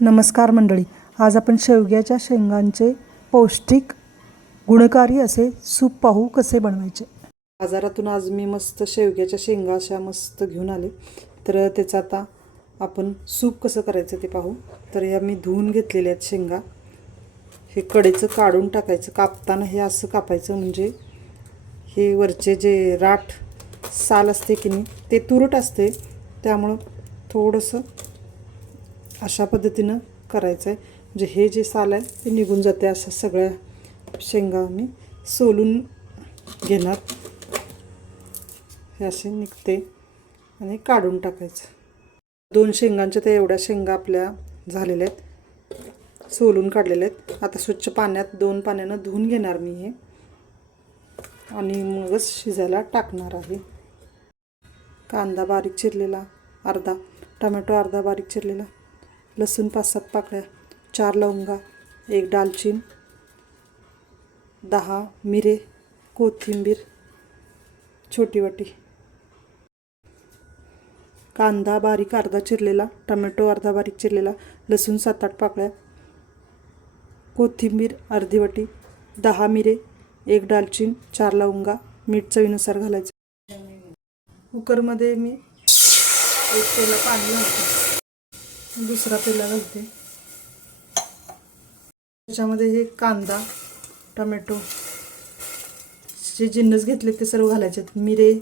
नमस्कार मंडळी. आज आपण शेवग्याच्या शेंगांचे पौष्टिक गुणकारी असे सूप पाहू कसे बनवायचे. बाजारातून आज मी मस्त शेवग्याच्या शेंगा अशा मस्त घेऊन आले. तर त्याचं आता आपण सूप कसं करायचं ते पाहू. तर या मी धुवून घेतलेल्या आहेत शेंगा. हे कडेचं काढून टाकायचं. कापताना हे असं कापायचं म्हणजे हे वरचे जे राठ साल असते की नाही ते तुरट असते. त्यामुळं थोडंसं अशा पद्धतीनं करायचं आहे म्हणजे हे जे साल आहे ते निघून जाते अशा सगळ्या शेंगा मी सोलून घेणार. हे असे निघते आणि काढून टाकायचं. दोन शेंगांच्या त्या एवढ्या शेंगा आपल्या झालेल्या आहेत. सोलून काढलेल्या आहेत. आता स्वच्छ पाण्यात दोन पाण्यानं धुवून घेणार मी हे. आणि मगच शिजायला टाकणार आहे. कांदा बारीक चिरलेला अर्धा. टमॅटो अर्धा बारीक चिरलेला. लसूण पाच सात पाकळ्या चार लवंगा एक दालचिन दहा मिरे कोथिंबीर छोटी वाटी. कांदा बारीक अर्धा चिरलेला टमॅटो अर्धा बारीक चिरलेला लसूण सात आठ पाकळ्या कोथिंबीर अर्धी वाटी दहा मिरे एक दालचिन चार लवंगा मीठ चवीनुसार घालायचं. कुकरमध्ये मी एक तेला पाणी घालते. दुसरा पेला घालते. त्याच्यामध्ये हे कांदा टमॅटो जे जिन्नस घेतले ते सर्व घालायचे आहेत. मिरे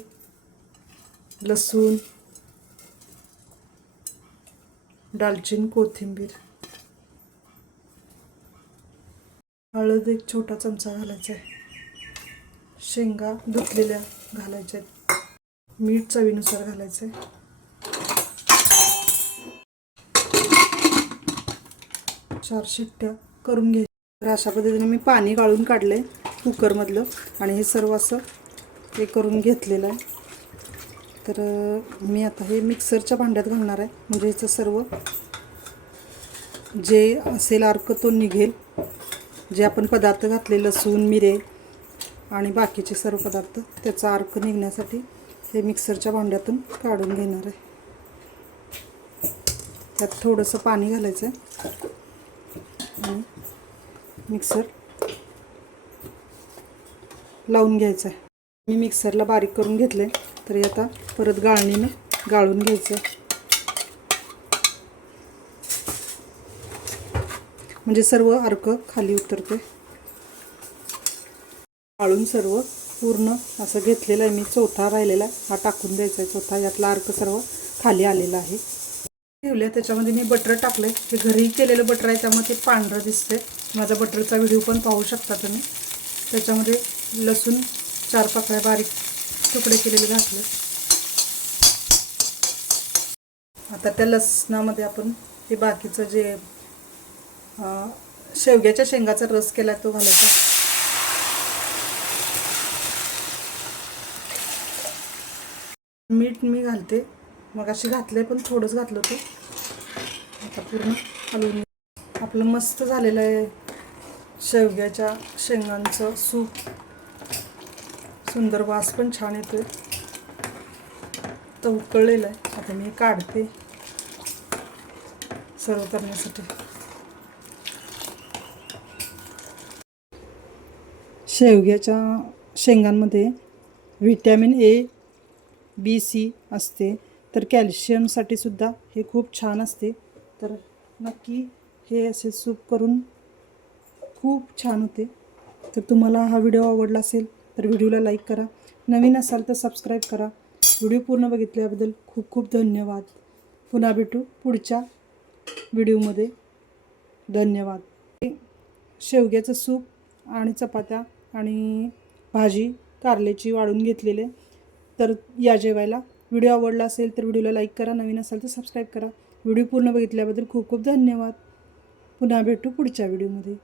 लसूण दालचीन कोथिंबीर. हळद एक छोटा चमचा घालायचा आहे. शेंगा धुतलेल्या घालायच्या आहेत. मीठ चवीनुसार घालायचं आहे. चार शिट्ट्या करून घ्यायच्या. तर अशा पद्धतीने मी पाणी गाळून काढलं आहे कुकरमधलं आणि हे सर्व असं हे करून घेतलेलं आहे. तर मी आता हे मिक्सरच्या भांड्यात घालणार आहे. म्हणजे ह्याचं सर्व जे असेल अर्क तो निघेल. जे आपण पदार्थ घातले लसूण मिरे आणि बाकीचे सर्व पदार्थ त्याचा अर्क निघण्यासाठी हे मिक्सरच्या भांड्यातून काढून घेणार आहे. त्यात थोडंसं पाणी घालायचं आहे. मिक्सर लावून घ्यायचं आहे. मी मिक्सरला बारीक करून घेतले तरी आता परत गाळणीनं गाळून घ्यायचं म्हणजे सर्व अर्क खाली उतरते गाळून सर्व पूर्ण असं घेतलेलं आहे मी. चौथा राहिलेला हा टाकून द्यायचा आहे. चौथा यातला अर्क सर्व खाली आलेला आहे. ठेवले त्याच्यामध्ये मी बटर टाकले हे घरी केलेलं बटर आहे त्यामुळे ते पांढरं दिसते माझा बटरचा व्हिडिओ पण पाहू शकता तुम्ही. त्याच्यामध्ये लसूण चार पाकळ्या बारीक तुकडे केलेले घातले. आता त्या लसणामध्ये आपण हे बाकीचं जे शेवग्याच्या शेंगाचा रस केला तो घालायचा. मीठ मी घालते. मग अशी घातले पण थोडंच घातलं होतं. आता पूर्ण हलवून आपलं मस्त झालेलं आहे शेवग्याच्या शेंगांचं सूप. सुंदर वास पण छान येतोय. तर उकळलेलं आहे. आता मी काढते सर्व करण्यासाठी. शेवग्याच्या शेंगांमध्ये व्हिटॅमिन ए बी सी असते. तर कॅल्शियमसाठी सुद्धा हे खूप छान असते. तर नक्की हे असे सूप करून खूप छान होते. तर तुम्हाला हा व्हिडिओ आवडला असेल तर व्हिडिओला लाईक करा. नवीन असाल तर सबस्क्राईब करा. व्हिडिओ पूर्ण बघितल्याबद्दल खूप खूप धन्यवाद. पुन्हा भेटू पुढच्या व्हिडिओमध्ये. धन्यवाद. शेवग्याचं सूप आणि चपात्या आणि भाजी कारल्याची वाळून घेतलेले. तर या जेवायला व्हिडिओ आवडला असेल तर व्हिडिओला लाईक करा नवीन असाल तर सबस्क्राईब करा. व्हिडिओ पूर्ण बघितल्याबद्दल खूप खूप धन्यवाद. पुन्हा भेटू पुढच्या व्हिडिओमध्ये.